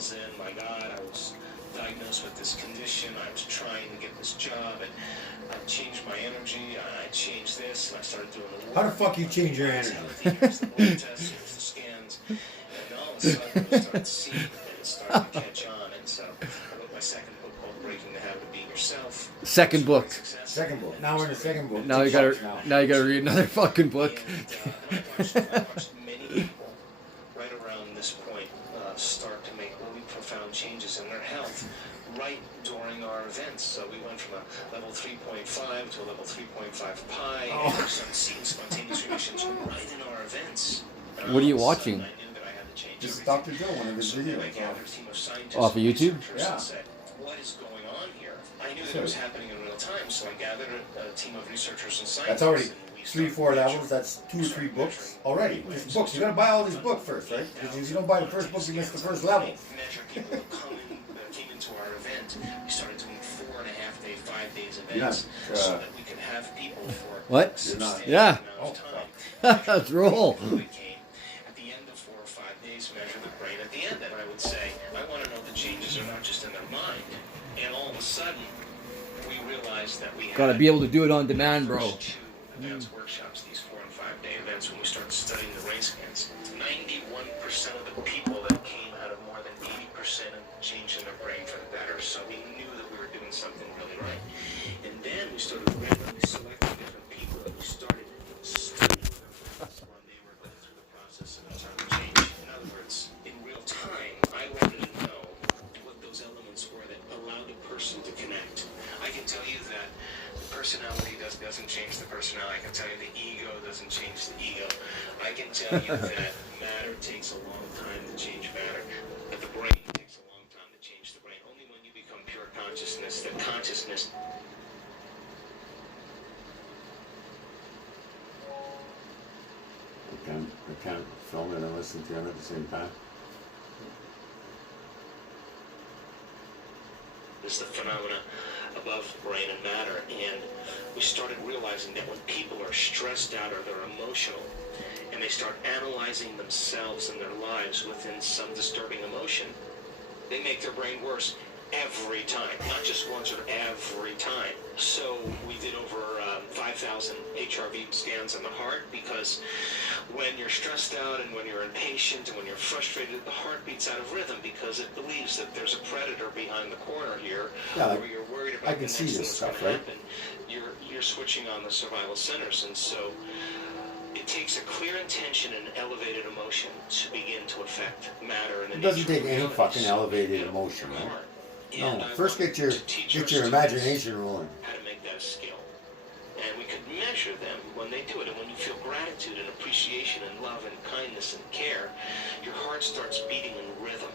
emails in. My God, I was diagnosed with this condition. I was trying to get this job, and I changed my energy. I changed this, and I started doing the work. How the fuck you change your energy? The blood tests, the scans, and all of a sudden I started seeing it, and it started to catch on. And so I wrote my second book called Breaking the Habit of Being Yourself. Second book. Second book. Now we're in the second book. Now you gotta read another fucking book. And I watched many people right around this point start to make really profound changes in their health right during our events. So we went from a level 3.5 to a level 3.5 pi, and we started seeing spontaneous remissions right in our events. And What are you all of a sudden, watching? I knew that I had to change This is everything. Dr. Joe, one of his So then I videos. gathered a team of scientists Off of and YouTube? researchers Yeah. and said, what is going on here? I knew that it was happening in real time, so I gathered a team of researchers and scientists. That's already and we 3-4 started levels. That's 2 or 3 books already. Just books. You gotta buy all these books first, right? Because if you don't buy the first book, you miss the first level. Measure people who came into our event. We started doing 4.5-day, 5 days You're not, events so that we could have people for What? a substantial Yeah. amount of time. Let's roll. We came at the end of 4 or 5 days, measure the brain at the end, and I would say, I want to know the changes are not just in their mind. And all of a sudden, we realized that we had Gotta be able to do it on demand, bro. first 2 advanced workshops, these 4 and 5 day events, when we started studying the brain scans. 91% of the people that came had a more than 80% of change in their brain for the better. So we knew that we were doing something really right. And then we started randomly selecting different people, and we started studying them while they were going through the process of internal change. In other words, in real time, I wanted to know what those elements were that allowed a person to connect. I can tell you that the personality doesn't change the personality. I can tell you the ego doesn't change the ego. I can tell you that matter takes a long time to change matter, but the brain takes a long time to change the brain. Only when you become pure consciousness, that consciousness. I can't film it and listen to it at the same time. Is the phenomena above brain and matter, and we started realizing that when people are stressed out or they're emotional and they start analyzing themselves and their lives within some disturbing emotion, they make their brain worse every time, not just once or every time. So we did over 5,000 HRV scans on the heart, because when you're stressed out and when you're impatient and when you're frustrated, the heart beats out of rhythm because it believes that there's a predator behind the corner here, Yeah, or you're worried about I can the see next thing this that's stuff, going to right? happen. You're switching on the survival centers, and so it takes a clear intention and elevated emotion to begin to affect matter. And It doesn't take any fucking elevated emotion, right? No, first get your imagination rolling. How to make that a skill. And we could measure them when they do it. And when you feel gratitude and appreciation and love and kindness and care, your heart starts beating in rhythm.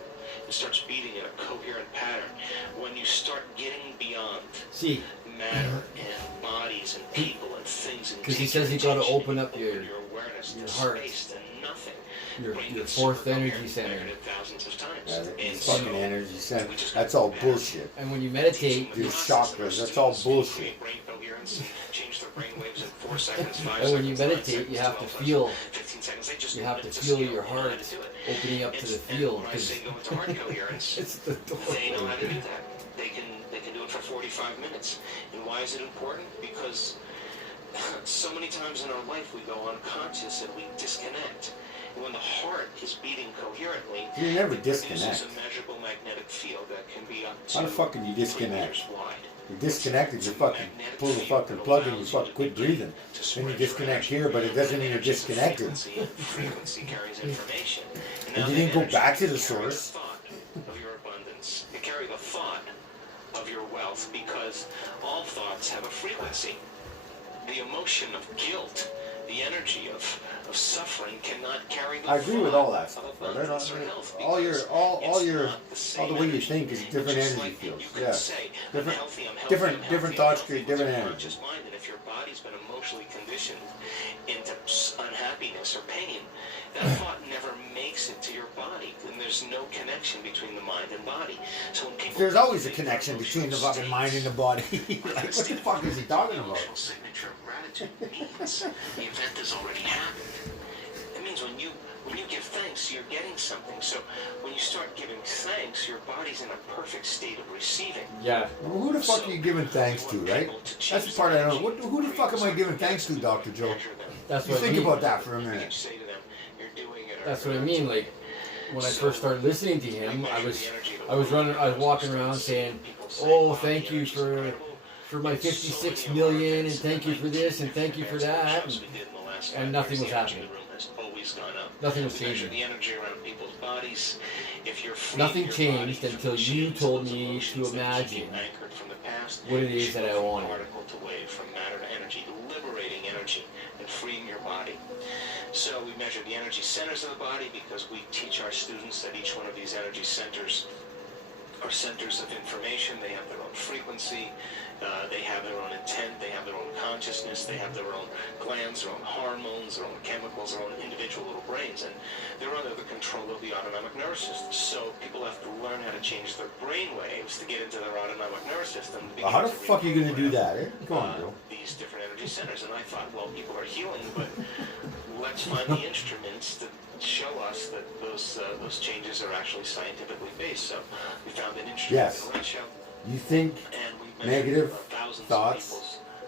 It starts beating in a coherent pattern. When you start getting beyond See, matter and bodies and people and things, and 'cause he says you gotta open up your awareness your to heart. space to nothing. your Brain your gets fourth super energy coherent, center. measured it thousands of times. Yeah, And these fucking so, energy center. we just That's got all back. bullshit. And when you meditate, Your chakras, that's all bullshit. Brain coherence, change their brain waves in 4 seconds, 5 and when you seconds, 9 meditate, you seconds, have to 12 feel, 15 seconds. They just you have to it's a feel skill. your They know how heart to do it. opening up to the And field. when I 'Cause say go into heart coherence, it's the door. they know how to do that. They can do it for 45 minutes. And why is it important? Because so many times in our life we go unconscious and we disconnect. And when the heart is beating coherently, You never it produces disconnect. a measurable magnetic field that can be up to How the fuck can you 3 disconnect? meters wide. You disconnected, you fucking pull the fucking plug and you fucking quit breathing. Then you disconnect here, but it doesn't mean you're disconnected. Frequency carries information. And now you the didn't go energy back to the can carry source. thought of your abundance. You carry the thought of your wealth, because all thoughts have a frequency. The emotion of guilt, the energy of suffering cannot carry the I agree with thought all that of stuff. abundance or Right? health, All because it's not the way you energy. think is And different just energy like fields. you could Yeah. say, Different- I'm healthy, I'm healthy, different- I'm healthy, different I'm thoughts healthy create with your different conscious mind. And if your body's been emotionally conditioned into unhappiness or pain, that thought never makes it to your body. And there's no connection between the mind and body. So when people There's always a connection between the fucking mind and the body. Like, what the fuck is he talking about? Emotional signature of gratitude means the event has already happened. It means when you When you give thanks, you're getting something. So when you start giving thanks, your body's in a perfect state of receiving. Yeah. Well, who the fuck are you giving thanks to, right? That's the part I don't know. Who the fuck am I giving thanks to, Dr. Joe? That's You what I think mean. about that for a You minute. say to them, you're doing it. That's what I mean. Like when I first started listening to him, I was walking around saying, "Oh, thank you for my 56 million, and thank you for this, and thank you for that," and nothing was happening. Nothing was changing. The energy around people's bodies. If you're Nothing changed until you told me to imagine what it is that I wanted. Particle to wave, from matter to energy, liberating energy and freeing your body. So we measure the energy centers of the body because we teach our students that each one of these energy centers are centers of information. They have their own frequency, they have their own intent, they have their own consciousness, they have their own glands, their own hormones, their own chemicals, their own individual little brains, and they're under the control of the autonomic nervous system. So people have to learn how to change their brain waves to get into their autonomic nervous system. Well, how the fuck are you gonna do that, eh? Come on, bro. These different energy centers, and I thought, well, people are healing, but let's find the instruments that show us that those changes are actually scientifically based. So we found an instrument Yes. in Russia, You think and we measured negative thousands thoughts, of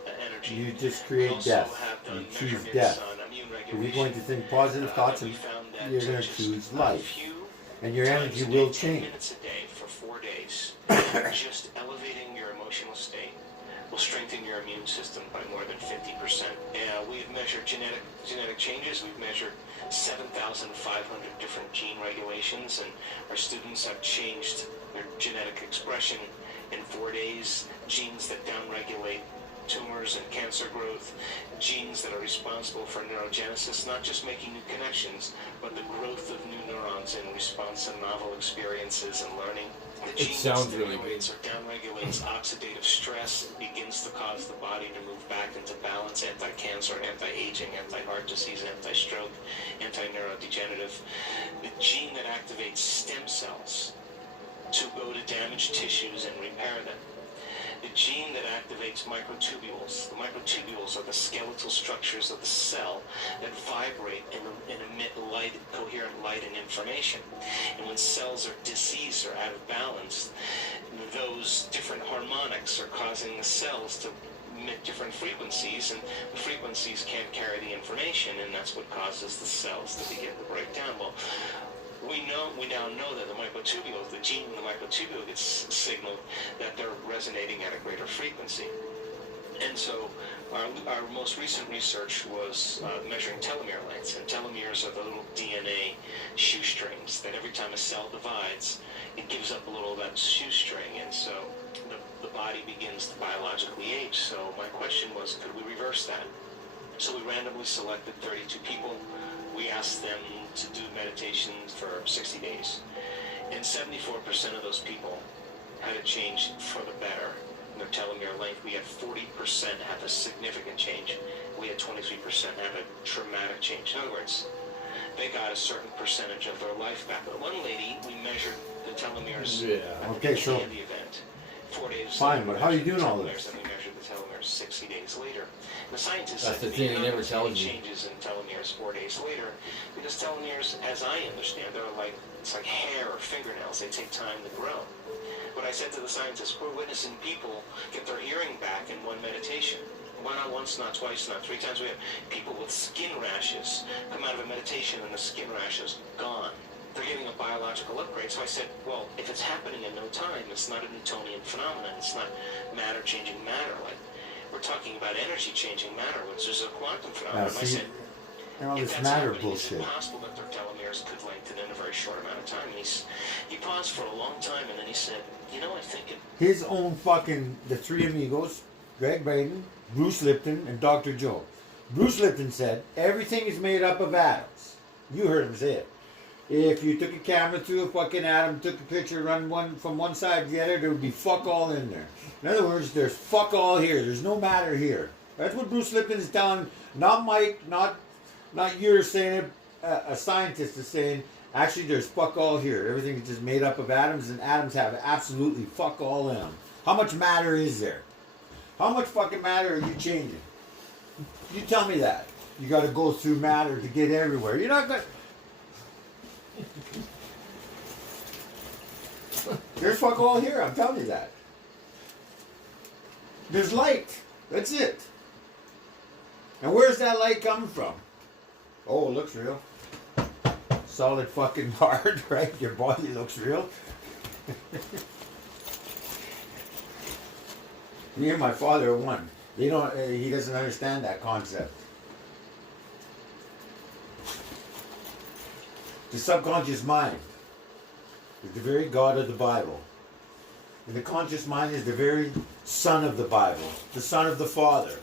people's energy. you just We create also death. have done You choose measurements death. on immune If you're regulation. going to think positive thoughts, We and found that you're gonna just choose a life. few And your times energy a day, will 10 change. minutes a day for 4 days, just elevating your emotional state will strengthen your immune system by more than 50%. We've measured genetic changes. We've measured 7,500 different gene regulations, and our students have changed their genetic expression in 4 days. Genes that downregulate tumors and cancer growth, genes that are responsible for neurogenesis, not just making new connections, but the growth of new neurons in response to novel experiences and learning. The It gene sounds that really stimulates or downregulates oxidative stress, begins to cause the body to move back into balance, anti-cancer, anti-aging, anti-heart disease, anti-stroke, anti-neurodegenerative. The gene that activates stem cells to go to damaged tissues and repair them. The gene that activates microtubules. The microtubules are the skeletal structures of the cell that vibrate and emit light, coherent light and information. And when cells are diseased or out of balance, those different harmonics are causing the cells to emit different frequencies, and the frequencies can't carry the information, and that's what causes the cells to begin to break down. Well, we now know that the microtubules, the gene in the microtubule gets signaled that they're resonating at a greater frequency. And so our most recent research was measuring telomere lengths, and telomeres are the little DNA shoestrings that every time a cell divides, it gives up a little of that shoestring, and so the body begins to biologically age. So my question was, could we reverse that? So we randomly selected 32 people. We asked them to do meditation for 60 days. And 74% of those people had a change for the better in their telomere length. We had 40% have a significant change. We had 23% have a traumatic change. In other words, they got a certain percentage of their life back. But one lady, we measured the telomeres Yeah. at Okay, the so- beginning of the event. 4 days Fine, later, but how are you we doing measured all the this? telomeres, and we measured the telomeres 60 days later. The scientists That's said the thing we he are never not tells seeing you. changes in telomeres 4 days later, because telomeres, as I understand, it's like hair or fingernails. They take time to grow. But I said to the scientists, we're witnessing people get their hearing back in one meditation. Why not once, not twice, not 3 times? We have people with skin rashes come out of a meditation and the skin rash is gone. They're getting a biological upgrade. So I said, well, if it's happening in no time, it's not a Newtonian phenomenon. It's not matter changing matter. Like, we're talking about energy changing matter, which is a quantum phenomenon. I see, said, and all if this that's matter happening, is bullshit. it possible that their telomeres could lengthen in a very short amount of time? And he paused for a long time, and then he said, you know, I think it... His own fucking, the three amigos, Greg Braden, Bruce Lipton, and Dr. Joe. Bruce Lipton said, everything is made up of atoms. You heard him say it. If you took a camera through a fucking atom, took a picture, run one from one side to the other, there would be fuck all in there. In other words, there's fuck all here. There's no matter here. That's what Bruce Lipton is telling, not Mike, not you're saying it, a scientist is saying, actually there's fuck all here. Everything is just made up of atoms, and atoms have absolutely fuck all in them. How much matter is there? How much fucking matter are you changing? You tell me that. You got to go through matter to get everywhere. You're not going. There's fuck all here, I'm telling you that. There's light. That's it. And where's that light coming from? Oh, it looks real. Solid fucking hard, right? Your body looks real. Me and my father are one. They don't. He doesn't understand that concept. The subconscious mind is the very God of the Bible. And the conscious mind is the very Son of the Bible, the Son of the Father.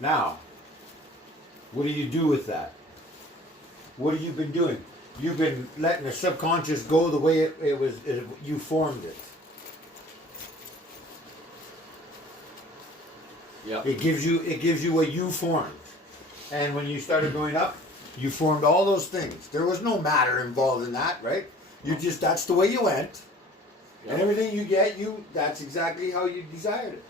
Now, what do you do with that? What have you been doing? You've been letting the subconscious go the way you formed it. Yep. It gives you what you formed. And when you started growing up, you formed all those things. There was no matter involved in that, right? That's the way you went. Yep. And everything you get, that's exactly how you desired it.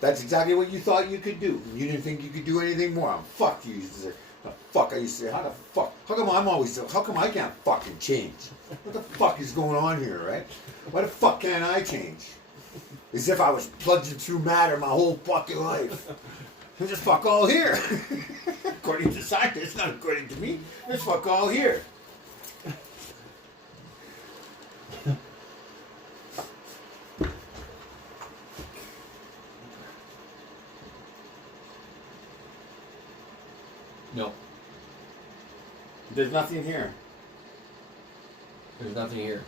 That's exactly what you thought you could do. You didn't think you could do anything more. Fuck you used to say. I used to say, how come I can't fucking change? What the fuck is going on here, right? Why the fuck can't I change? As if I was plunging through matter my whole fucking life. There's just fuck all here. According to scientists, not according to me. There's fuck all here. No, There's nothing here. there's nothing here.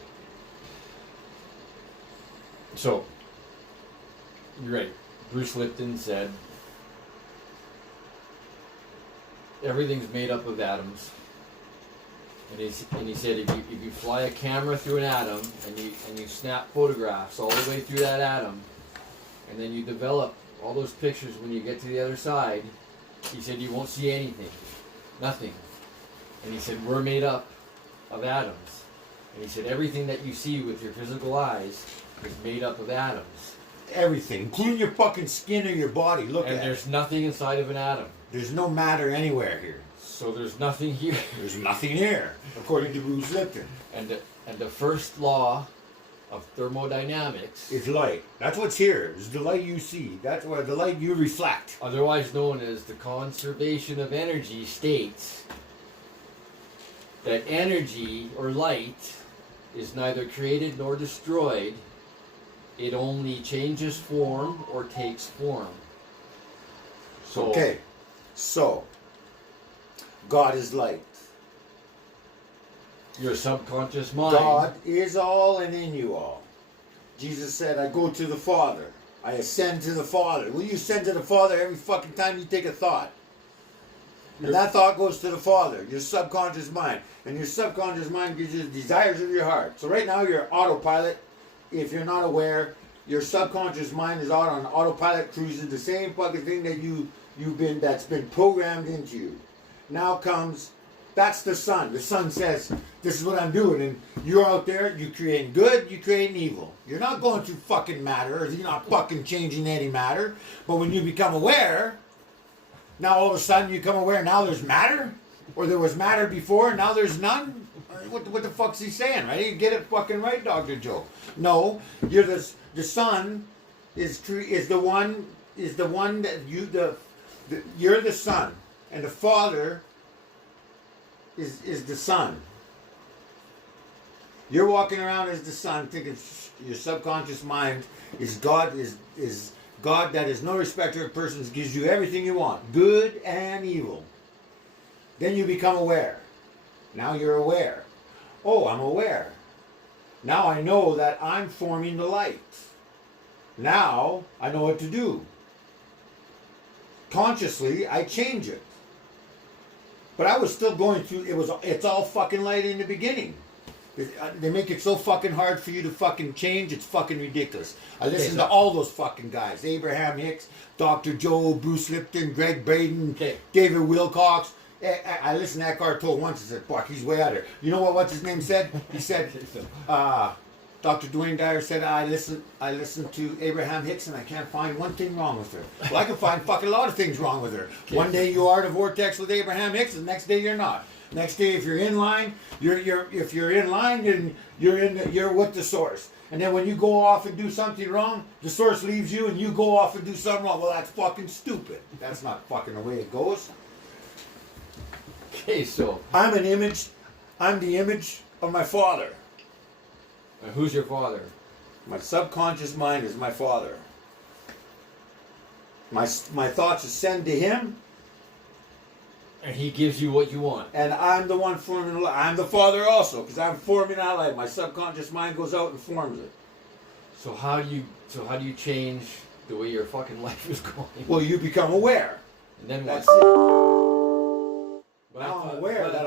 So, you're right. Bruce Lipton said, everything's made up of atoms. And he said, if you fly a camera through an atom and you snap photographs all the way through that atom, and then you develop all those pictures when you get to the other side, he said you won't see anything, nothing. And he said we're made up of atoms. And he said everything that you see with your physical eyes is made up of atoms. Everything, including your fucking skin or your body. Look And at it. there's nothing inside of an atom. There's no matter anywhere here. So there's nothing here. There's nothing here, according to Bruce Lipton. And the first law of thermodynamics, It's light. That's what's here. It's the light you see. That's what the light you reflect. otherwise known as the conservation of energy, states that energy or light is neither created nor destroyed. It only changes form or takes form. So, Okay. So, God is light. your subconscious mind. God is all and in you all. Jesus said, I go to the Father. I ascend to the Father. Will you ascend to the Father every fucking time you take a thought? And that thought goes to the Father, your subconscious mind. And your subconscious mind gives you the desires of your heart. So right now you're autopilot. If you're not aware, your subconscious mind is out on autopilot cruising the same fucking thing that that's been programmed into you. Now comes, that's the Son. The Son says, this is what I'm doing. And you're out there, you creating good, you creating evil. You're not going through fucking matter, or you're not fucking changing any matter. But when you become aware, now all of a sudden you become aware, now there's matter? Or there was matter before, and now there's none? What the fuck's he saying, right? You get it fucking right, Dr. Joe. No, you're the Son is the one that you're the Son, and the Father is the Son. You're walking around as the Son, thinking your subconscious mind is God is God that is no respecter of persons, gives you everything you want, good and evil. Then you become aware. Now you're aware. Oh, I'm aware. Now I know that I'm forming the light. Now I know what to do. Consciously, I change it. But I was still going through, it's all fucking light in the beginning. They make it so fucking hard for you to fucking change, it's fucking ridiculous. I listen to all those fucking guys. Abraham Hicks, Dr. Joe, Bruce Lipton, Greg Braden, David Wilcox. I listened to Eckhart Tolle once and said, fuck, he's way out there. You know what's his name said? He said, Dr. Dwayne Dyer said, I listened to Abraham Hicks and I can't find one thing wrong with her. Well, I can find fucking a lot of things wrong with her. One day you are in a vortex with Abraham Hicks and the next day you're not. Next day, if you're in line, if you're in line, then you're with the source. And then when you go off and do something wrong, the source leaves you and you go off and do something wrong. Well, that's fucking stupid. That's not fucking the way it goes. Okay, so I'm the image of my father. who's your father? My subconscious mind is my father. My thoughts ascend to him, And he gives you what you want. and I'm the one forming the light. I'm the father also, because I'm forming that light. My subconscious mind goes out and forms it. So how do you change the way your fucking life is going? Well, you become aware. And then That's what? it. But Now thought- I'm aware but- that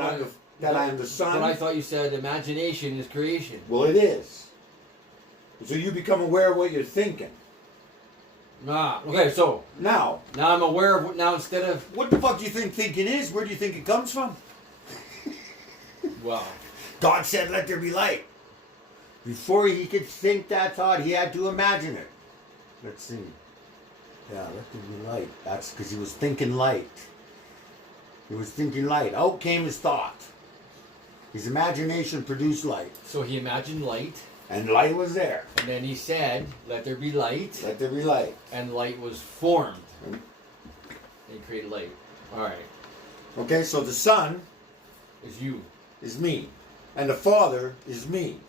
but- I am the son. But I thought you said imagination is creation. Well, it is. So you become aware of what you're thinking. Okay, so Now, now I'm aware of now instead of what the fuck do you think thinking is? Where do you think it comes from? well, God said, "Let there be light." Before he could think that thought, he had to imagine it. Let's see. Yeah, let there be light. That's because he was thinking light. He was thinking light. Out came his thought. His imagination produced light. so he imagined light, And light was there. and then he said, "Let there be light," Let there be light. and light was formed. Mm. And he created light. All right, Okay, so the Son it's you. is me. And the Father is me.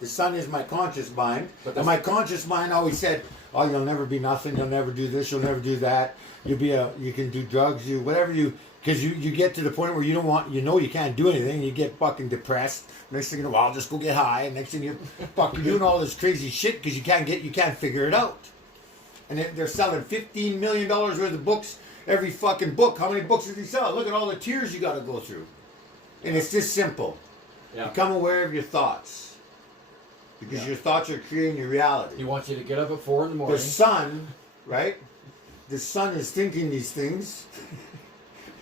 The Son is my conscious mind. But And my conscious mind always said, "Oh, you'll never be nothing. You'll never do this. You'll never do that. You can do drugs. Because you get to the point where you can't do anything. You get fucking depressed. Next thing you know, well, I'll just go get high. And next thing you fucking doing all this crazy shit because you can't figure it out. And they're selling $15 million worth of books. Every fucking book. How many books does he sell? Look at all the tears you got to go through. And it's just simple. Yeah. Become aware of your thoughts. Because your thoughts are creating your reality. He wants you to get up at 4 in the The morning. Son, right? The Son is thinking these things.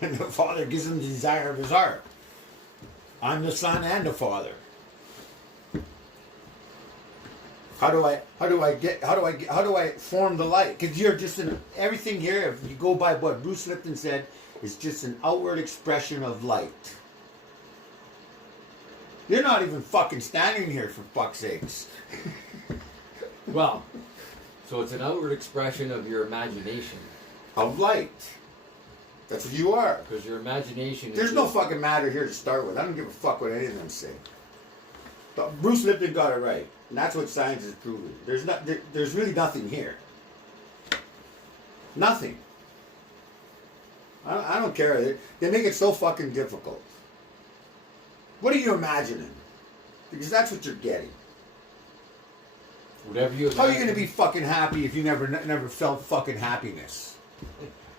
And the Father gives him the desire of his heart. I'm the Son and the Father. How do I form the light? Because you're just everything here, if you go by what Bruce Lipton said, is just an outward expression of light. You're not even fucking standing here, for fuck's sakes. Well, so it's an outward expression of your imagination. Of light. That's what you are. Because your imagination There's is no just- fucking matter here to start with. I don't give a fuck what any of them say. But Bruce Lipton got it right. And that's what science has proven. There's really nothing here. Nothing. I don't care. They make it so fucking difficult. What are you imagining? Because that's what you're getting. Whatever you How are you imagine- going to be fucking happy if you never felt fucking happiness?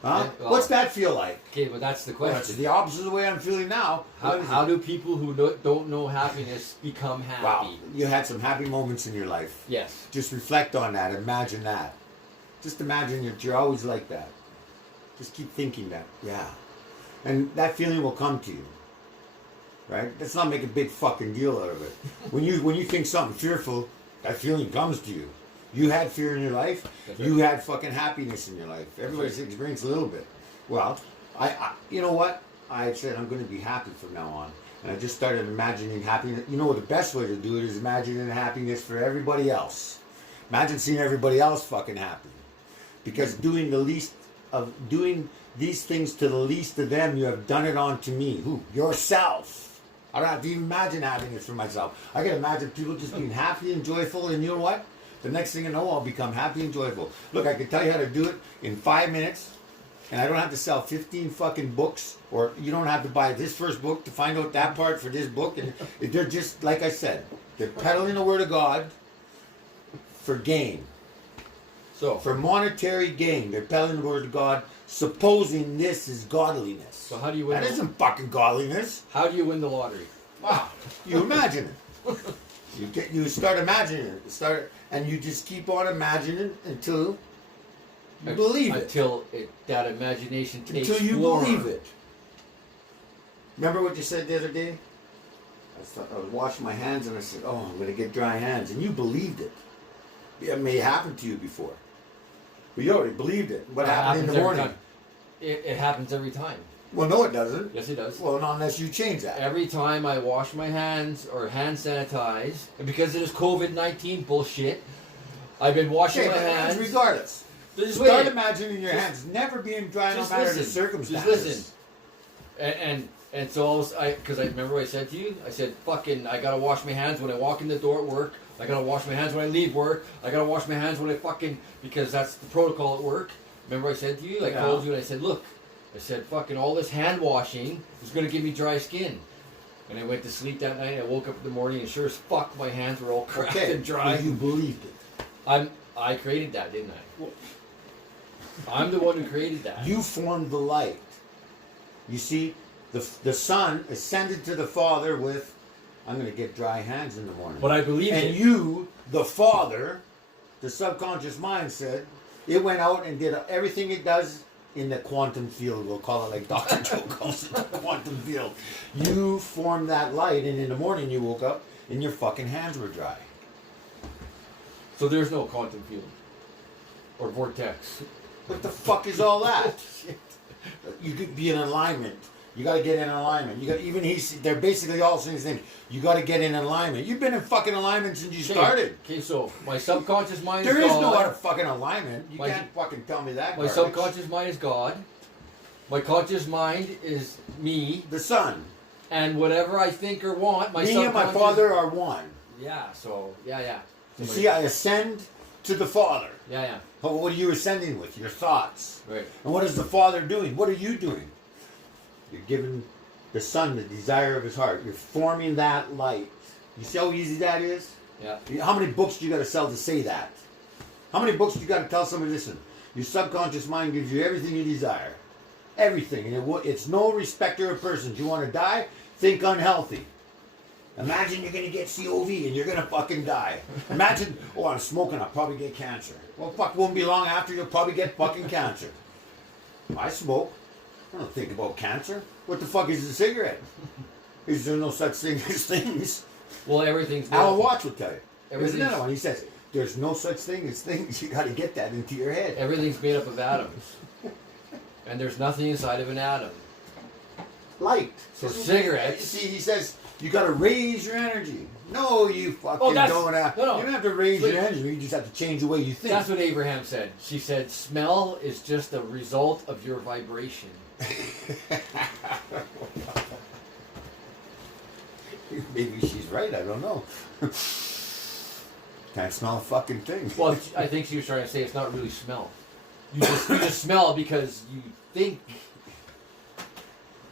Huh? Yeah, well- What's that feel like? Okay, but that's the Well, question. it's the opposite of the way I'm feeling now. What is How it? do people who don't know happiness become happy? Wow, you had some happy moments in your life. Yes. Just reflect on that. Imagine that. Just imagine that you're always like that. Just keep thinking that. Yeah. And that feeling will come to you. Right? Let's not make a big fucking deal out of it. When you think something fearful, that feeling comes to you. You had fear in your life. That's You had fucking happiness in your life. Everybody's experienced a little bit. Well, I you know what? I said I'm going to be happy from now on. And I just started imagining happiness. You know what the best way to do it is imagining happiness for everybody else. Imagine seeing everybody else fucking happy. Because doing these things to the least of them, you have done it onto me. Who? Yourself. I don't have to even imagine happiness for myself. I can imagine people just being happy and joyful, and you know what? The next thing I know, I'll become happy and joyful. Look, I can tell you how to do it in 5 minutes, and I don't have to sell 15 fucking books, or you don't have to buy this first book to find out that part for this book. And they're just, like I said, they're peddling the word of God for gain. So For monetary gain, they're peddling the word of God, supposing this is godliness. So how do you win? That isn't fucking godliness. How do you win the lottery? Wow. You imagine it. You start imagining it. And you just keep on imagining until you believe it. Until that imagination takes Until you form. believe it. Remember what you said the other day? I was washing my hands and I said, "Oh, I'm going to get dry hands," and you believed it. It may happen to you before, but you already believed it. What It happened in happens the every morning? time. It happens every time. Well, no, it doesn't. Yes, it does. Well, not unless you change that. Every time I wash my hands or hand sanitize, and because of this COVID-19 bullshit, I've been washing Okay, my but hands. regardless. Just Start wait. imagining your Just- hands never being dry no Just matter the listen. circumstances. Just listen. And so because I remember what I said to you. I said, "Fucking, I gotta wash my hands when I walk in the door at work. I gotta wash my hands when I leave work. I gotta wash my hands when I because that's the protocol at work." Remember I said to you? I Yeah. called you and I said, "Look, I said, fucking all this hand washing is gonna give me dry skin." And I went to sleep that night. And I woke up in the morning and sure as fuck my hands were all cracked Okay, and dry. well, you believed it. I created that, didn't I? I'm the one who created that. You formed the light. You see, the Son ascended to the Father with, I'm going to get dry hands in the morning. But I believe and it. you, the Father, the subconscious mind said, it went out and did everything it does in the quantum field. We'll call it like Dr. Joe calls it, the quantum field. You formed that light, and in the morning you woke up and your fucking hands were dry. So there's no quantum field or vortex. What the fuck is all that? You could be in alignment. You got to get in alignment. You got they're basically all saying the same thing. You got to get in alignment. You've been in fucking alignment since you started. Okay, so my subconscious mind There is is God. no other fucking alignment. You My- can't fucking tell me that. My garbage. subconscious mind is God. My conscious mind is me, The Son. and whatever I think or want, my Me and my subconscious- Father are one. Yeah. So yeah. You see, I ascend to the Father. Yeah. What are you ascending with? Your thoughts. Right. And what is the Father doing? What are you doing? You're giving the Son the desire of his heart. You're forming that light. You see how easy that is? Yeah. How many books do you got to sell to say that? How many books do you got to tell somebody, listen, your subconscious mind gives you everything you desire. Everything. And it's no respecter of persons. You want to die? Think unhealthy. Imagine you're going to get COV and you're going to fucking die. Imagine, oh, I'm smoking, I'll probably get cancer. Well, fuck, won't be long after, you'll probably get fucking cancer. I smoke. I don't think about cancer. What the fuck is a cigarette? Is there no such thing as things? Well, everything's Alan Watts will tell you. There's Everything's- another one. He says, there's no such thing as things. You got to get that into your head. everything's made up of atoms, and there's nothing inside of an atom. Light. So This is- cigarettes- See, he says, you got to raise your energy. No, you fucking that's- don't have. no. You don't have to raise Wait. your energy. You just have to change the way you think. That's what Abraham said. She said, "Smell is just a result of your vibration." Maybe she's right. I don't know. Can't smell a fucking thing. Well, I think she was trying to say it's not really smell. You just smell because you think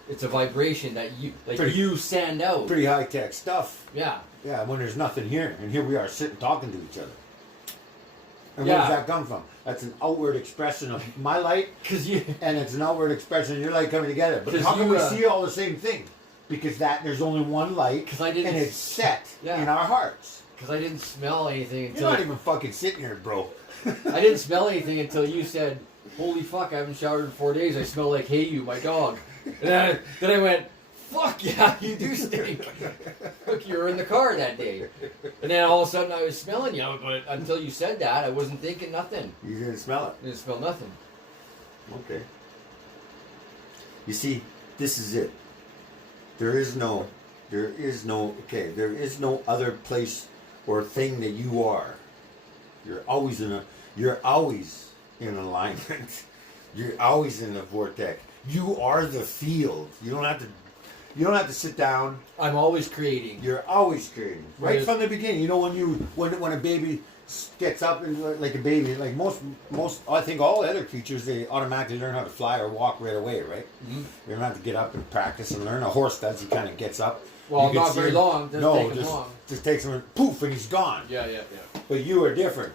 it's a vibration that you stand out. Pretty high tech stuff. Yeah. Yeah, when there's nothing here, and here we are sitting talking to each other. And Yeah. where does that come from? That's an outward expression of my light, Because you. and it's an outward expression of your light coming together. But 'Cause how can you, we see all the same thing? Because there's only one light, 'Cause I didn't and it's set Yeah. in our hearts. Because I didn't smell anything You're until not even fucking sitting here, bro. I didn't smell anything until you said, "Holy fuck! I haven't showered in 4 days. I smell like Hey You, my dog." And then I went, "Fuck yeah, you do stink." Look, you were in the car that day, and then all of a sudden I was smelling you. But until you said that, I wasn't thinking nothing. You didn't smell it. I didn't smell nothing. Okay. You see, this is it. There is no other place or thing that you are. You're always in alignment. You're always in the vortex. You are the field. You don't have to sit down. I'm always creating. You're always creating. Right Right. from the beginning. You know when a baby gets up and like a baby, like most I think all other creatures, they automatically learn how to fly or walk right away, right? Mhm. You don't have to get up and practice and learn. A horse does. He kind of gets up. Well, You can not see very him- long. Doesn't No, take him just long. takes him poof and he's gone. Yeah. But you are different.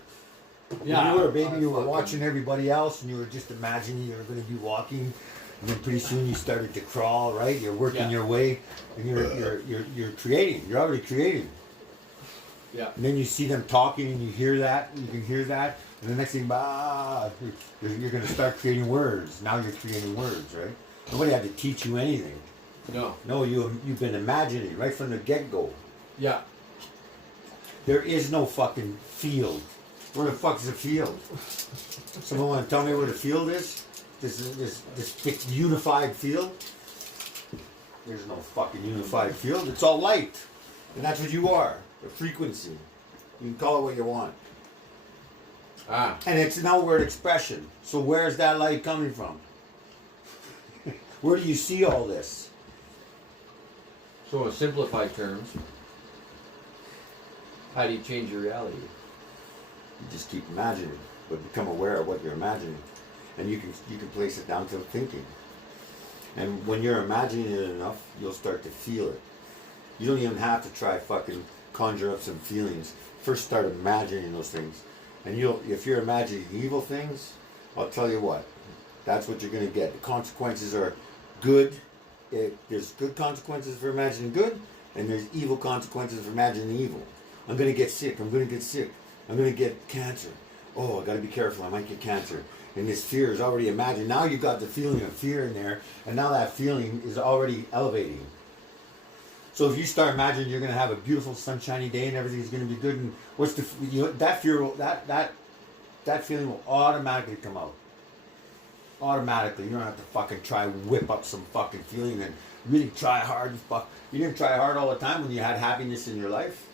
Yeah. When you were a baby, you were fucking- watching everybody else, and you were just imagining you were going to be walking, and then pretty soon you started to crawl. Right? You're working Yeah. your way, and you're creating. You're already creating. Yeah. And then you see them talking, and you hear that. You can hear that, and the next thing, you're going to start creating words. Now you're creating words, right? Nobody had to teach you anything. No. No, you've been imagining right from the get-go. Yeah. There is no fucking field. Where the fuck is a field? Someone want to tell me where the field is? this big unified field. There's no fucking unified field. It's all light, and that's what you are. A frequency. You can call it what you want. Ah, And it's an outward expression. So where's that light coming from? Where do you see all this? so in simplified terms, how do you change your reality? You just keep imagining, but become aware of what you're imagining, and you can place it down to thinking. And when you're imagining it enough, you'll start to feel it. You don't even have to try fucking conjure up some feelings. First, start imagining those things, and if you're imagining evil things, I'll tell you what, that's what you're gonna get. The consequences are good. There's good consequences for imagining good, and there's evil consequences for imagining evil. I'm gonna get sick. I'm gonna get sick. I'm gonna get cancer. Oh, I gotta be careful. I might get cancer. And this fear is already imagined. Now you've got the feeling of fear in there, and now that feeling is already elevating. So if you start imagining you're gonna have a beautiful sunshiny day and everything's gonna be good, and what's that fear will, that feeling will automatically come out. Automatically, you don't have to fucking try whip up some fucking feeling and really try hard and fuck. You didn't try hard all the time when you had happiness in your life.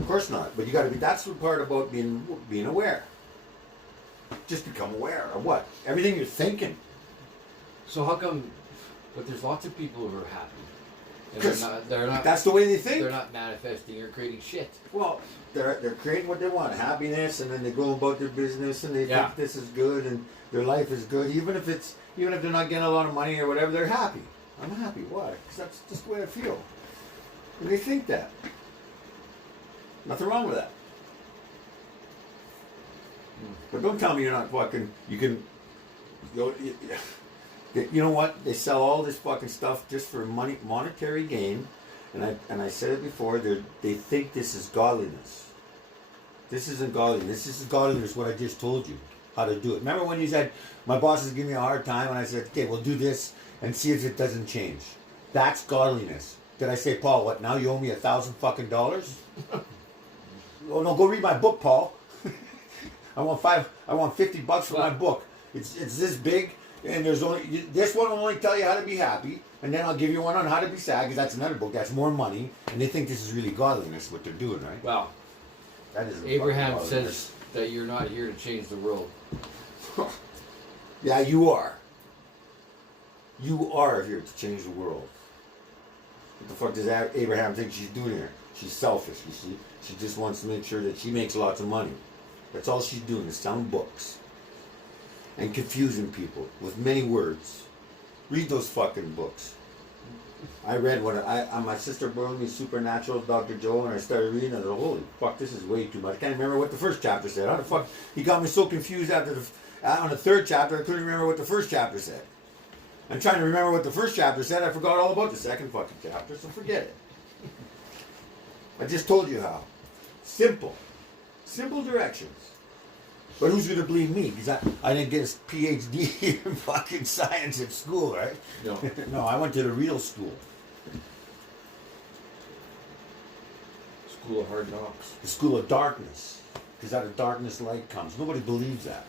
Of course not. But you got to be. That's the part about being aware. Just become aware of what everything you're thinking. So how come? But there's lots of people who are happy, and 'Cause they're not. That's the way they think. They're not manifesting or creating shit. Well, they're creating what they want, happiness, and then they go about their business and they Yeah. think this is good and their life is good, even if they're not getting a lot of money or whatever, they're happy. I'm happy. Why? Because that's just the way I feel. And they think that. Nothing wrong with that. But don't tell me you're not fucking. You know what? They sell all this fucking stuff just for monetary gain, and I said it before. They think this is godliness. This isn't godliness. This is godliness. What I just told you how to do it. Remember when you said my boss is giving me a hard time, and I said, okay, we'll do this and see if it doesn't change. That's godliness. Did I say, Paul? What now? You owe me $1,000 fucking dollars? Oh no, go read my book, Paul. I want $50 for my book. It's this big, and there's only this one will only tell you how to be happy, and then I'll give you one on how to be sad, because that's another book. That's more money, and they think this is really godliness what they're doing, right? Well, That is Abraham says that you're not here to change the world. Yeah, you are. You are here to change the world. What the fuck does Abraham think she's doing here? She's selfish, you see. She just wants to make sure that she makes lots of money. That's all she's doing is selling books. And confusing people with many words. Read those fucking books. I read my sister brought me Supernatural, Dr. Joe, and I started reading it. Holy fuck, this is way too much. I can't remember what the first chapter said. How the fuck? He got me so confused on the third chapter, I couldn't remember what the first chapter said. I'm trying to remember what the first chapter said. I forgot all about the second fucking chapter, so forget it. I just told you how. Simple. Simple directions. But who's going to believe me? Because I didn't get a PhD in fucking science at school, right? No. No, I went to the real school. School of Hard Knocks. The school of darkness. Because out of darkness, light comes. Nobody believes that.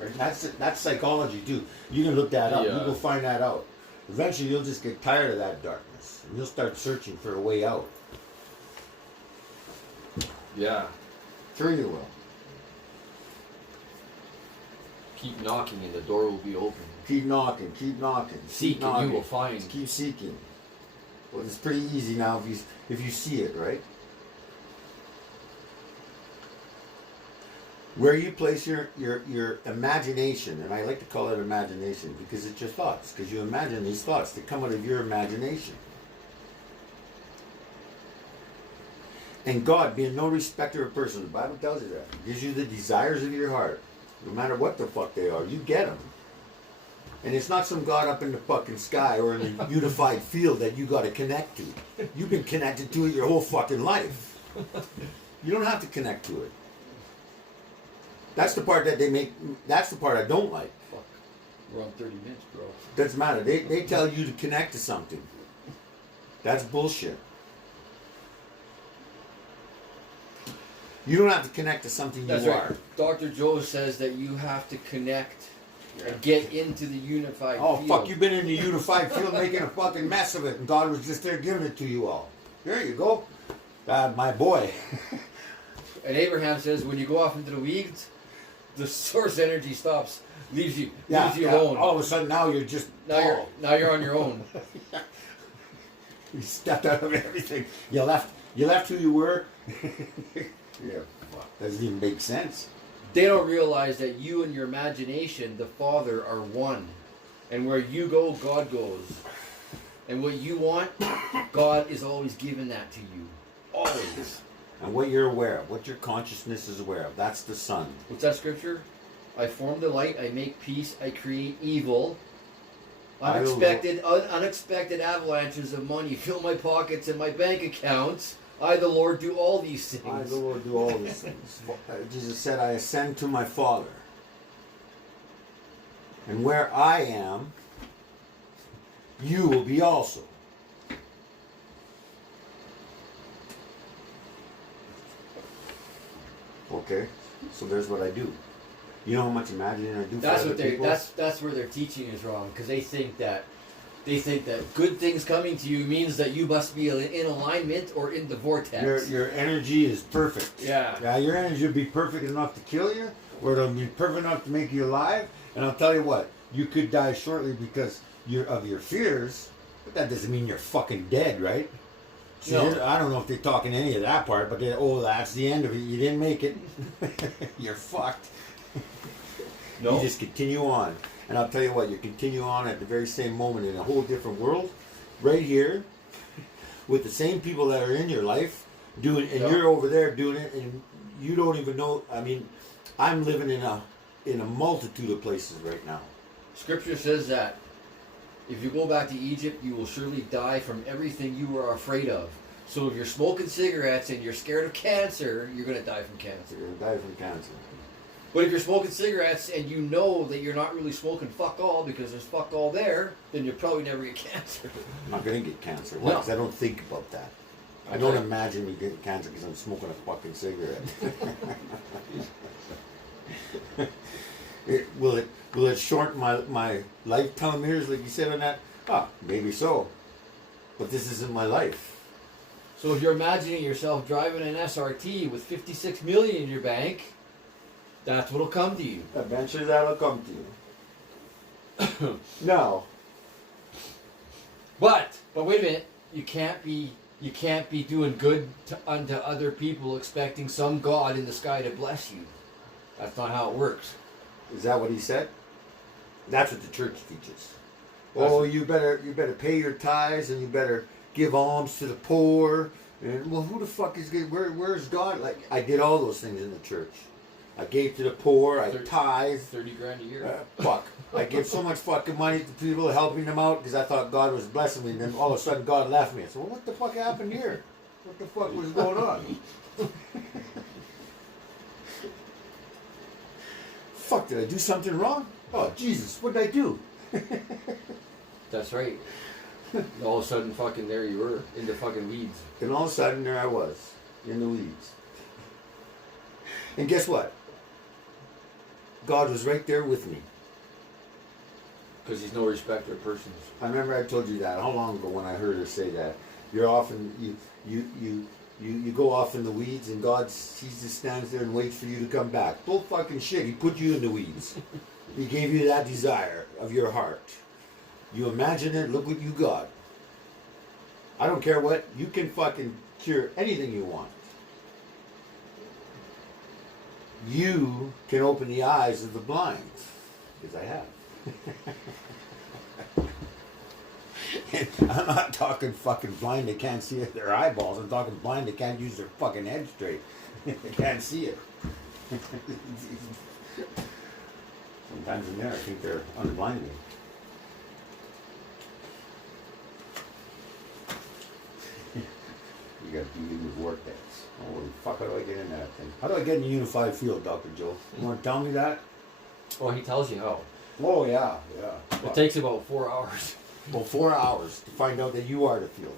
Right? That's psychology, too. You can look that up. Yeah. You go find that out. Eventually, you'll just get tired of that darkness. And you'll start searching for a way out. Yeah. Sure you will. Keep knocking and the door will be open. Keep knocking, keep knocking. Seek keep and knocking. you will find. Keep seeking. Well, it's pretty easy now if you see it, right? Where you place your imagination, and I like to call it imagination because it's your thoughts, because you imagine these thoughts that come out of your imagination. And God, being no respecter of person, the Bible tells you that. Gives you the desires of your heart. No matter what the fuck they are, you get them. And it's not some God up in the fucking sky or in the unified field that you got to connect to. You've been connected to it your whole fucking life. You don't have to connect to it. That's the part that they make. That's the part I don't like. Fuck. We're on 30 minutes, bro. Doesn't matter. They tell you to connect to something. That's bullshit. You don't have to connect to something That's you right. are. Dr. Joe says that you have to connect and get into the unified Oh, field. fuck, you've been in the unified field making a fucking mess of it, and God was just there giving it to you all. There you go. My boy. And Abraham says, when you go off into the weeds, the source energy stops, leaves you alone. All of a sudden, now you're just Now you're on your own. You stepped out of everything. You left who you were. Yeah, fuck. Doesn't even make sense. They don't realize that you and your imagination, the Father, are one. And where you go, God goes. And what you want, God is always giving that to you. Always. And what you're aware of, what your consciousness is aware of, that's the sun. What's that scripture? I form the light, I make peace, I create evil. Unexpected avalanches of money fill my pockets and my bank accounts. I, the Lord, do all these things. I, the Lord, do all these things. Jesus said, I ascend to my Father. And where I am, you will be also. Okay, so there's what I do. You know how much imagining I do That's for what other they. people? That's where their teaching is wrong, because they think that good things coming to you means that you must be in alignment or in the vortex. Your energy is perfect. Yeah. Yeah, your energy will be perfect enough to kill you, or it'll be perfect enough to make you alive. And I'll tell you what, you could die shortly because of your fears, but that doesn't mean you're fucking dead, right? See, No. I don't know if they're talking any of that part, but that's the end of it. You didn't make it. You're fucked. No. You just continue on. And I'll tell you what, you continue on at the very same moment in a whole different world, right here, with the same people that are in your life, doing, and Yep. you're over there doing it, and you don't even know. I mean, I'm living in a multitude of places right now. Scripture says that if you go back to Egypt, you will surely die from everything you are afraid of. So if you're smoking cigarettes and you're scared of cancer, you're going to die from cancer. You're gonna die from cancer. But if you're smoking cigarettes and you know that you're not really smoking fuck all because there's fuck all there, then you'll probably never get cancer. I'm not gonna get cancer. Why? No. 'Cause I don't think about that. I Okay. don't imagine me getting cancer because I'm smoking a fucking cigarette. Will it shorten my life telomeres like you said on that? Maybe so. But this isn't my life. So if you're imagining yourself driving an SRT with 56 million in your bank, that's what'll come to you. Eventually that'll come to you. No. But wait a minute, you can't be doing good unto other people expecting some God in the sky to bless you. That's not how it works. Is that what he said? That's what the church teaches. That's- Oh, you better pay your tithes and you better give alms to the poor. And well, who the fuck is good? Where's God? Like I did all those things in the church. I gave to the poor. I tithed. 30 grand a year. Fuck. I give so much fucking money to people, helping them out because I thought God was blessing me. And then all of a sudden, God left me. I said, "Well, what the fuck happened here? What the fuck was going on?" Fuck, did I do something wrong? Oh, Jesus, what did I do? That's right. All of a sudden, fucking there you were in the fucking weeds. And all of a sudden, there I was, in the weeds. And guess what? God was right there with me. Because he's no respecter of persons. I remember I told you that how long ago when I heard her say that. You're often you go off in the weeds and he just stands there and waits for you to come back. Bull fucking shit. He put you in the weeds. He gave you that desire of your heart. You imagine it. Look what you got. I don't care what. You can fucking cure anything you want. You can open the eyes of the blind, because I have. And I'm not talking fucking blind they can't see their eyeballs. I'm talking blind they can't use their fucking head straight. They can't see it. Sometimes in there I think they're unblinded. You got to be in the vortex. Holy fuck, how do I get in that thing? How do I get in the unified field, Dr. Joe? You want to tell me that? Oh, he tells you how. Oh, yeah. It takes about 4 hours. Well, 4 hours to find out that you are the field.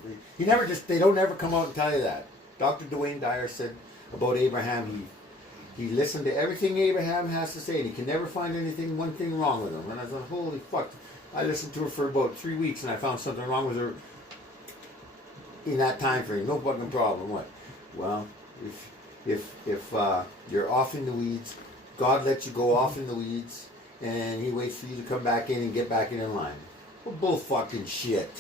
They don't ever come out and tell you that. Dr. Dwayne Dyer said, about Abraham. He listened to everything Abraham has to say, and he can never find one thing wrong with him. And I thought, holy fuck. I listened to her for about 3 weeks, and I found something wrong with her in that time frame. No fucking problem. What? Well, if you're off in the weeds, God lets you go off in the weeds, and He waits for you to come back in and get back in line. Well, bull fucking shit.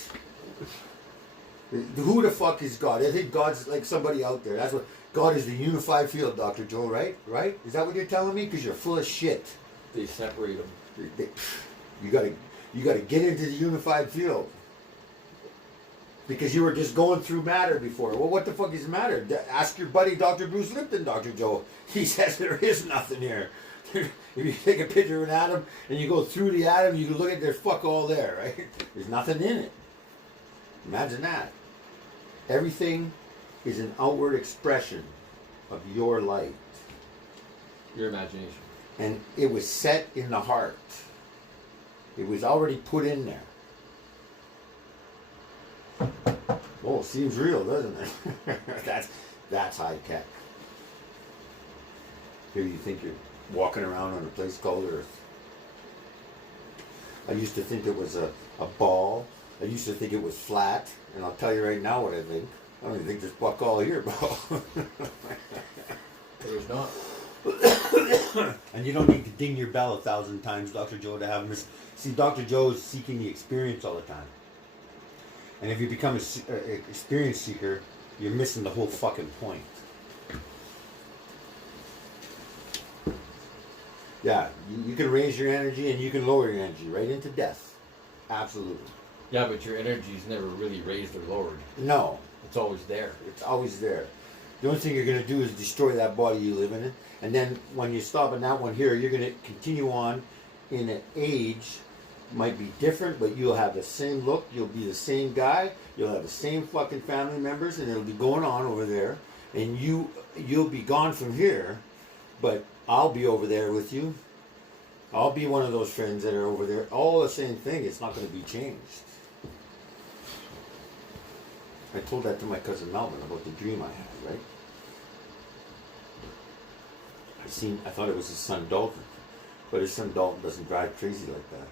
Who the fuck is God? I think God's like somebody out there. That's what God is, the unified field, Dr. Joe. Right? Right? Is that what you're telling me? Because you're full of shit. They separate them. You gotta get into the unified field. Because you were just going through matter before. Well, what the fuck is matter? Ask your buddy Dr. Bruce Lipton, Dr. Joe. He says there is nothing here. If you take a picture of an atom and you go through the atom, you can look at there's fuck all there, right? There's nothing in it. Imagine that. Everything is an outward expression of your light. Your imagination. And it was set in the heart. It was already put in there. Oh, seems real, doesn't it? that's high tech. Here you think you're walking around on a place called Earth. I used to think it was a ball. I used to think it was flat. And I'll tell you right now what I think. I don't even think there's fuck all here, bro. There's not. And you don't need to ding your bell 1,000 times, Dr. Joe, to have this. See, Dr. Joe is seeking the experience all the time. And if you become an experience seeker, you're missing the whole fucking point. Yeah, you can raise your energy and you can lower your energy right into death. Absolutely. Yeah, but your energy's never really raised or lowered. No. It's always there. It's always there. The only thing you're going to do is destroy that body you live in. And then when you stop in that one here, you're going to continue on in an age. Might be different, but you'll have the same look. You'll be the same guy. You'll have the same fucking family members, and it'll be going on over there. And you'll be gone from here, but I'll be over there with you. I'll be one of those friends that are over there. All the same thing. It's not going to be changed. I told that to my cousin Melvin about the dream I had, right? I thought it was his son Dalton, but his son Dalton doesn't drive crazy like that.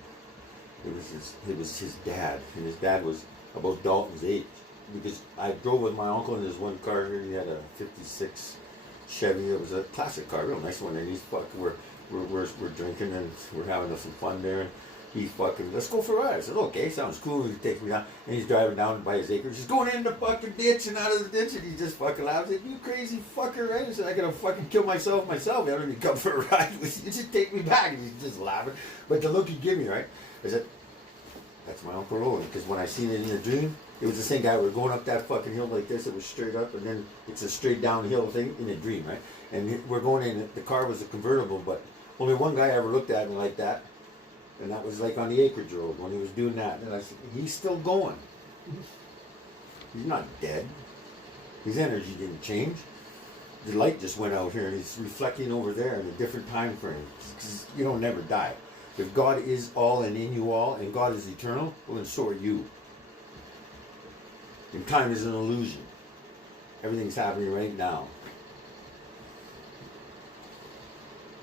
It was his dad, and his dad was about Dalton's age. Because I drove with my uncle in his one car here. He had a '56 Chevy. It was a classic car, real nice one. And he's fucking, we're drinking and we're having some fun there. And he's fucking, let's go for a ride. I said, okay, sounds cool. He takes me down, and he's driving down by his acres. He's going in the fucking ditch and out of the ditch, and he just fucking laughs. I said, you crazy fucker, right? I said, I gotta fucking kill myself. I don't even come for a ride with you. Just take me back. And he's just laughing. But the look he gave me, right? I said, that's my Uncle Roland. Because when I seen it in a dream, it was the same guy. We're going up that fucking hill like this. It was straight up, and then it's a straight downhill thing in a dream, right? And we're going in. The car was a convertible, but only one guy ever looked at me like that, and that was like on the acreage road when he was doing that. And I said, he's still going. He's not dead. His energy didn't change. The light just went out here, and he's reflecting over there in a different time frame. Because you don't never die. If God is all and in you all, and God is eternal, well, then so are you. And time is an illusion. Everything's happening right now.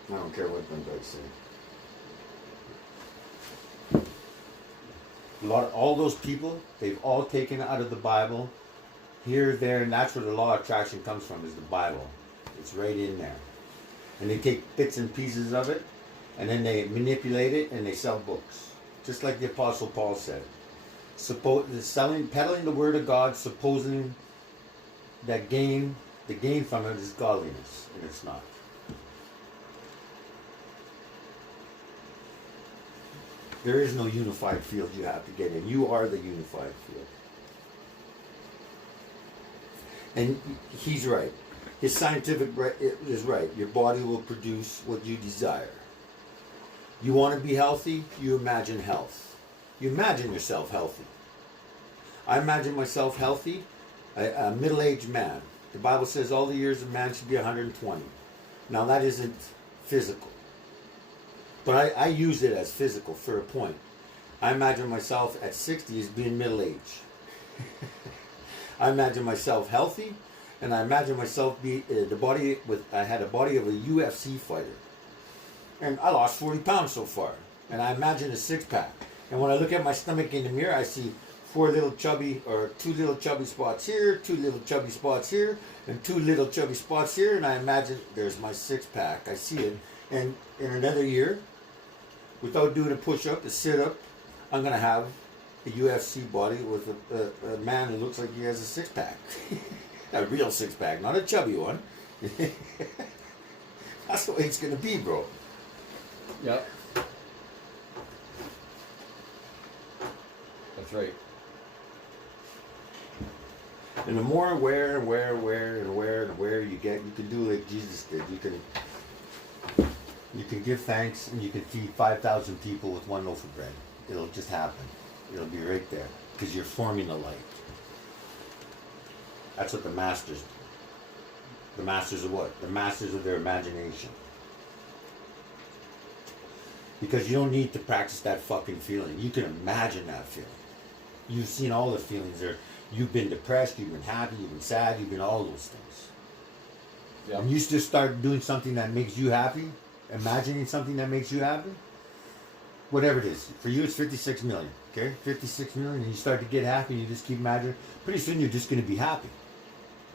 I don't care what them guys say. All those people, they've all taken out of the Bible, here, there, and that's where the law of attraction comes from, is the Bible. It's right in there. And they take bits and pieces of it, and then they manipulate it, and they sell books. Just like the Apostle Paul said. Peddling the word of God, supposing that the gain from it is godliness, and it's not. There is no unified field you have to get in. You are the unified field. And he's right. His scientific is right. Your body will produce what you desire. You want to be healthy, you imagine health. You imagine yourself healthy. I imagine myself healthy, a middle-aged man. The Bible says all the years of man should be 120. Now that isn't physical. But I use it as physical for a point. I imagine myself at 60 as being middle-aged. I imagine myself healthy, and I imagine myself I had a body of a UFC fighter, and I lost 40 pounds so far, and I imagine a six pack. And when I look at my stomach in the mirror, I see two little chubby spots here, two little chubby spots here, and two little chubby spots here, and I imagine there's my six pack. I see it, and in another year, without doing a push up, a sit up, I'm gonna have a UFC body with a man who looks like he has a six pack. A real six pack, not a chubby one. That's the way it's gonna be, bro. Yep. That's right. And the more aware you get, you can do like Jesus did. You can give thanks, and you can feed 5,000 people with one loaf of bread. It'll just happen. It'll be right there because you're forming the light. That's what the masters do. The masters of what? The masters of their imagination. Because you don't need to practice that fucking feeling. You can imagine that feeling. You've seen all the feelings there. You've been depressed, you've been happy, you've been sad, you've been all those things. Yep. And you just start doing something that makes you happy, imagining something that makes you happy, whatever it is. For you, it's 56 million, okay? 56 million, and you start to get happy, and you just keep imagining. Pretty soon, you're just going to be happy.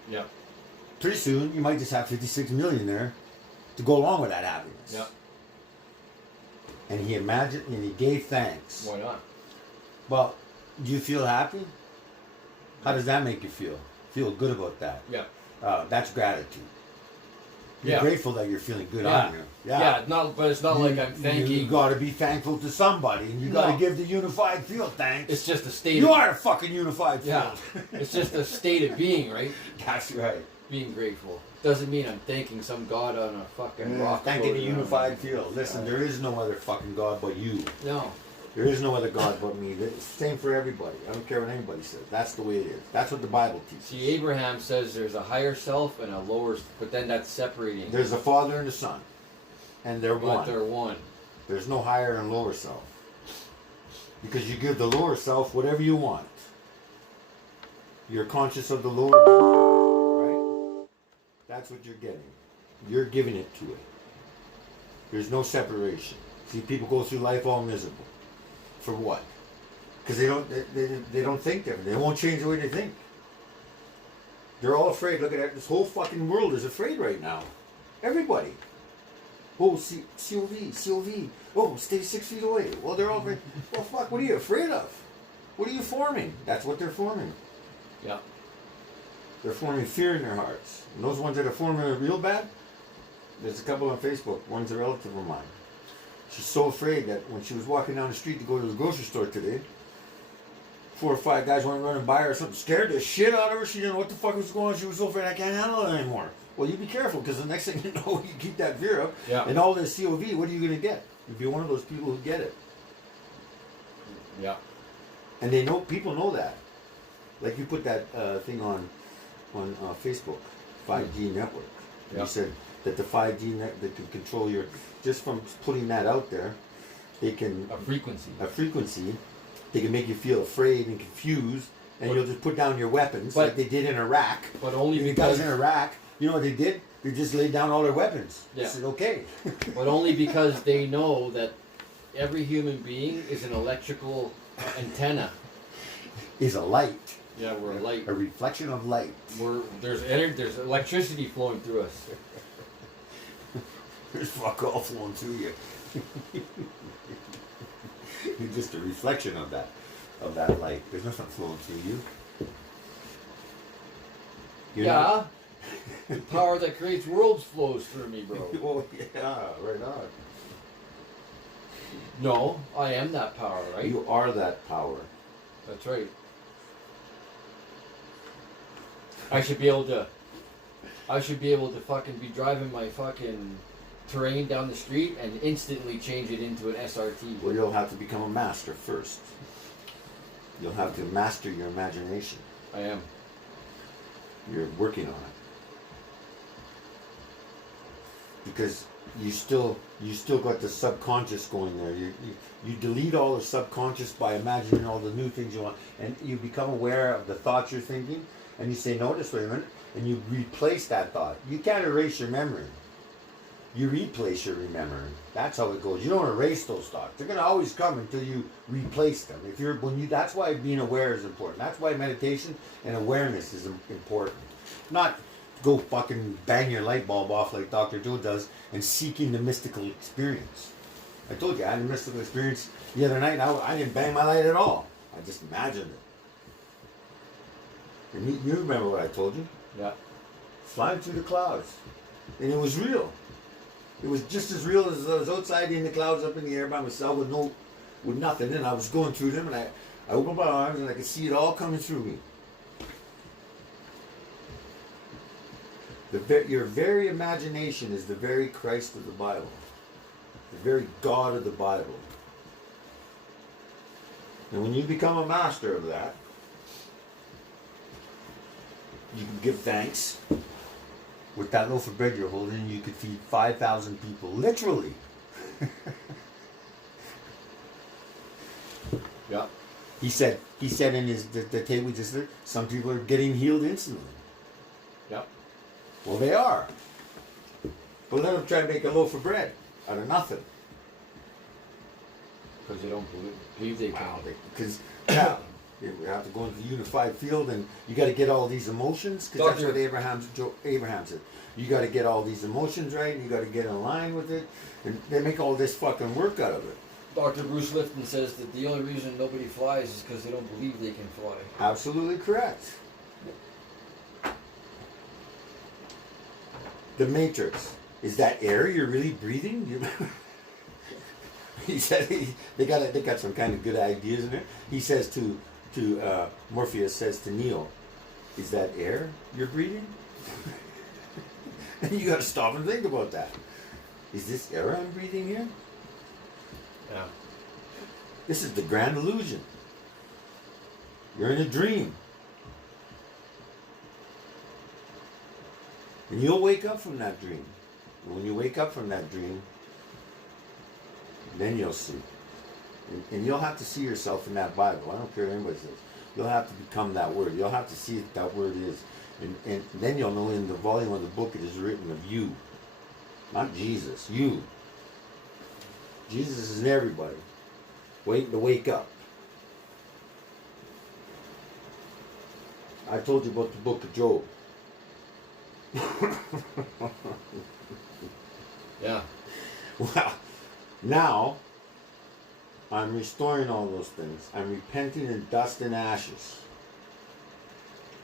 Yep. Pretty soon, you might just have 56 million there to go along with that happiness. Yep. And he imagined, and he gave thanks. Why not? Well, do you feel happy? How does that make you feel? Feel good about that. Yeah. That's gratitude. You're Yeah. grateful that you're feeling good Yeah. on you. Yeah. But it's not like I'm thanking. You got to be thankful to somebody, and you got to No. give the unified field thanks. It's just a state. You of, are a fucking unified Yeah. field. It's just a state of being, right? That's right. Being grateful doesn't mean I'm thanking some god on a fucking rock. Thanking the floating around. unified field. Listen, there is no other fucking God but you. No. There is no other God but me. It's the same for everybody. I don't care what anybody says. That's the way it is. That's what the Bible teaches. See, Abraham says there's a higher self and a lower, but then that's separating. There's a Father and a Son, and they're but one. they're one. There's no higher and lower self. Because you give the lower self whatever you want. You're conscious of the lower, right? That's what you're getting. You're giving it to it. There's no separation. See, people go through life all miserable. For what? Because they don't think different. They won't change the way they think. They're all afraid. Look at that. This whole fucking world is afraid right now. Everybody. Oh, COV. Oh, stay 6 feet away. Well, they're all afraid. Well, fuck, what are you afraid of? What are you forming? That's what they're forming. Yeah. They're forming fear in their hearts. And those ones that are forming it real bad, there's a couple on Facebook. One's a relative of mine. She's so afraid that when she was walking down the street to go to the grocery store today, 4 or 5 guys went running by her or something, scared the shit out of her. She didn't know what the fuck was going on. She was so afraid, I can't handle it anymore. Well, you be careful, because the next thing you know, you keep that fear up. Yeah. And all this COV, what are you going to get? If you're one of those people who get it. Yeah. And they know, people know that. Like you put that thing on Facebook, 5G network. And Yeah. you said that the 5G net that can control your, just from putting that out there, they can, A frequency. a frequency, they can make you feel afraid and confused, and But- you'll just put down your weapons but- like they did in Iraq. But only The guys because. in Iraq, you know what they did? They just laid down all their weapons. They Yeah. said, okay. But only because they know that every human being is an electrical antenna. Is a light, Yeah, we're light. a reflection of light. There's energy. There's electricity flowing through us. There's fuck all flowing through you. You're just a reflection of that light. There's nothing flowing through you. You're Yeah. The power that creates worlds flows through me, bro. not- Oh yeah, right on. No, I am that power, right? You are that power. That's right. I should be able to fucking be driving my fucking terrain down the street and instantly change it into an SRT. Well, you'll have to become a master first. You'll have to master your imagination. I am. You're working on it. Because you still got the subconscious going there. You delete all the subconscious by imagining all the new things you want, and you become aware of the thoughts you're thinking, and you say, notice, wait a minute, and you replace that thought. You can't erase your memory. You replace your remembering. That's how it goes. You don't erase those thoughts. They're gonna always come until you replace them. That's why being aware is important. That's why meditation and awareness is important. Not go fucking bang your light bulb off like Dr. Joe does and seeking the mystical experience. I told you I had a mystical experience the other night. I didn't bang my light at all. I just imagined it. And you remember what I told you? Yeah. Flying through the clouds. And it was real. It was just as real as I was outside in the clouds up in the air by myself with nothing. And I was going through them and I opened my arms and I could see it all coming through me. Your very imagination is the very Christ of the Bible. The very God of the Bible. And when you become a master of that, you can give thanks. With that loaf of bread you're holding, you could feed 5,000 people, literally. Yeah. He said in the tape we just did, some people are getting healed instantly. Yeah. Well, they are. But let them try to make a loaf of bread out of nothing. Because they don't believe they can. Because we have to go into the unified field, and you got to get all these emotions. Because that's what Abraham said. You got to get all these emotions right. You got to get in line with it, and they make all this fucking work out of it. Dr. Bruce Lipton says that the only reason nobody flies is because they don't believe they can fly. Absolutely correct. The Matrix. Is that air you're really breathing? He said they got some kind of good ideas in there. He says to Morpheus says to Neo, "Is that air you're breathing?" And you got to stop and think about that. Is this air I'm breathing here? Yeah. This is the grand illusion. You're in a dream. And you'll wake up from that dream. And when you wake up from that dream, then you'll see. And you'll have to see yourself in that Bible. I don't care what anybody says. You'll have to become that word. You'll have to see what that word is. And then you'll know in the volume of the book it is written of you. Not Jesus. You. Jesus is in everybody. Waiting to wake up. I told you about the book of Job. Yeah. Well, now I'm restoring all those things. I'm repenting in dust and ashes.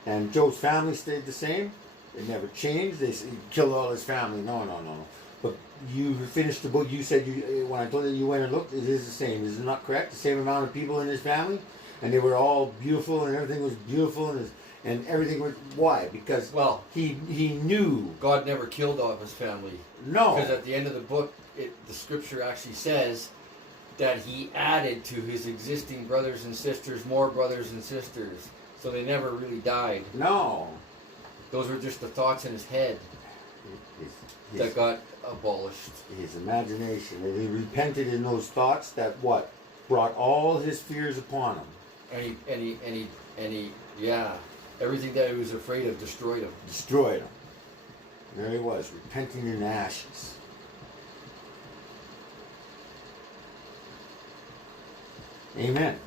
And Job's family stayed the same. It never changed. He killed all his family. No. But you finished the book. You said when I told you went and looked, it is the same. Is it not correct? The same amount of people in his family, and they were all beautiful, and everything was beautiful, and everything was why? Because he knew God never killed all of his family. No. Because at the end of the book, the scripture actually says that he added to his existing brothers and sisters more brothers and sisters. So they never really died. No. Those were just the thoughts in his head that got abolished. His imagination. And he repented in those thoughts that what? Brought all his fears upon him. And he, everything that he was afraid of destroyed him. Destroyed him. There he was, repenting in ashes. Amen.